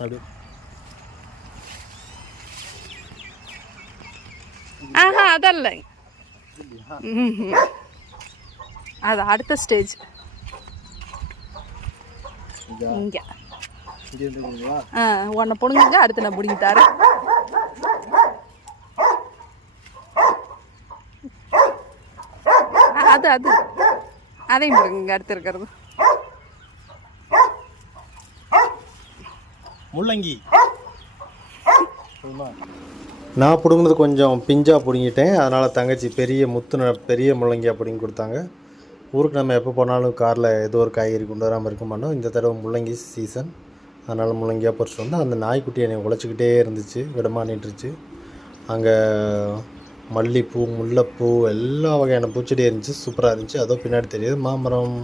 அப்படி ஆஹா அதல்ல, அது அடுத்த ஸ்டேஜ். இங்க உன்னை பிடுங்குங்க, அடுத்து நான் பிடிங்கி தரேன். அது அது அதையும் பிடுங்குங்க, அடுத்து இருக்கிறது முள்ளங்கி. நான் பிடுங்கினது கொஞ்சம் பிஞ்சாக பிடுங்கிட்டேன். அதனால் தங்கச்சி பெரிய பெரிய முள்ளங்கியாக பிடுங்கி கொடுத்தாங்க. ஊருக்கு நம்ம எப்போ போனாலும் காரில் ஏதோ ஒரு காய்கறி கொண்டு வராமல் இருக்க மாட்டோம். இந்த தடவை முள்ளங்கி சீசன், அதனால் முள்ளங்கியாக பறிச்சுட்டு வந்து அந்த நாய்க்குட்டி என்னை உழைச்சிக்கிட்டே இருந்துச்சு, விடமானிட்டுருச்சு. அங்கே மல்லிப்பூ, முல்லைப்பூ, எல்லா வகையான பூச்செடி இருந்துச்சு. சூப்பராக இருந்துச்சு. அதோ பின்னாடி தெரியுது மாமரம்.